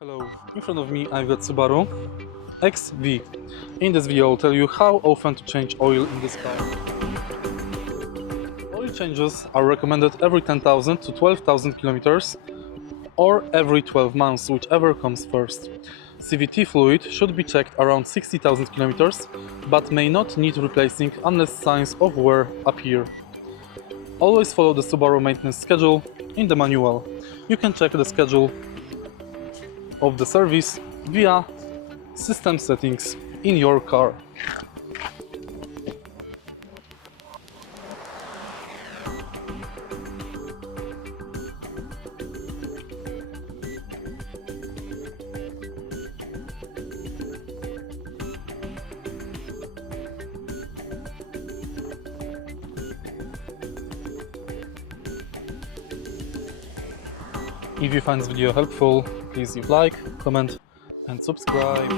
Hello, in front of me I've got Subaru XV. In this video I'll tell you how often to change oil in this car. Oil changes are recommended every 10,000 to 12,000 kilometers or every 12 months, whichever comes first. CVT fluid should be checked around 60,000 kilometers, but may not need replacing unless signs of wear appear. Always follow the Subaru maintenance schedule in the manual. You can check the schedule of the service via system settings in your car. If you find this video helpful, please leave like, comment and subscribe.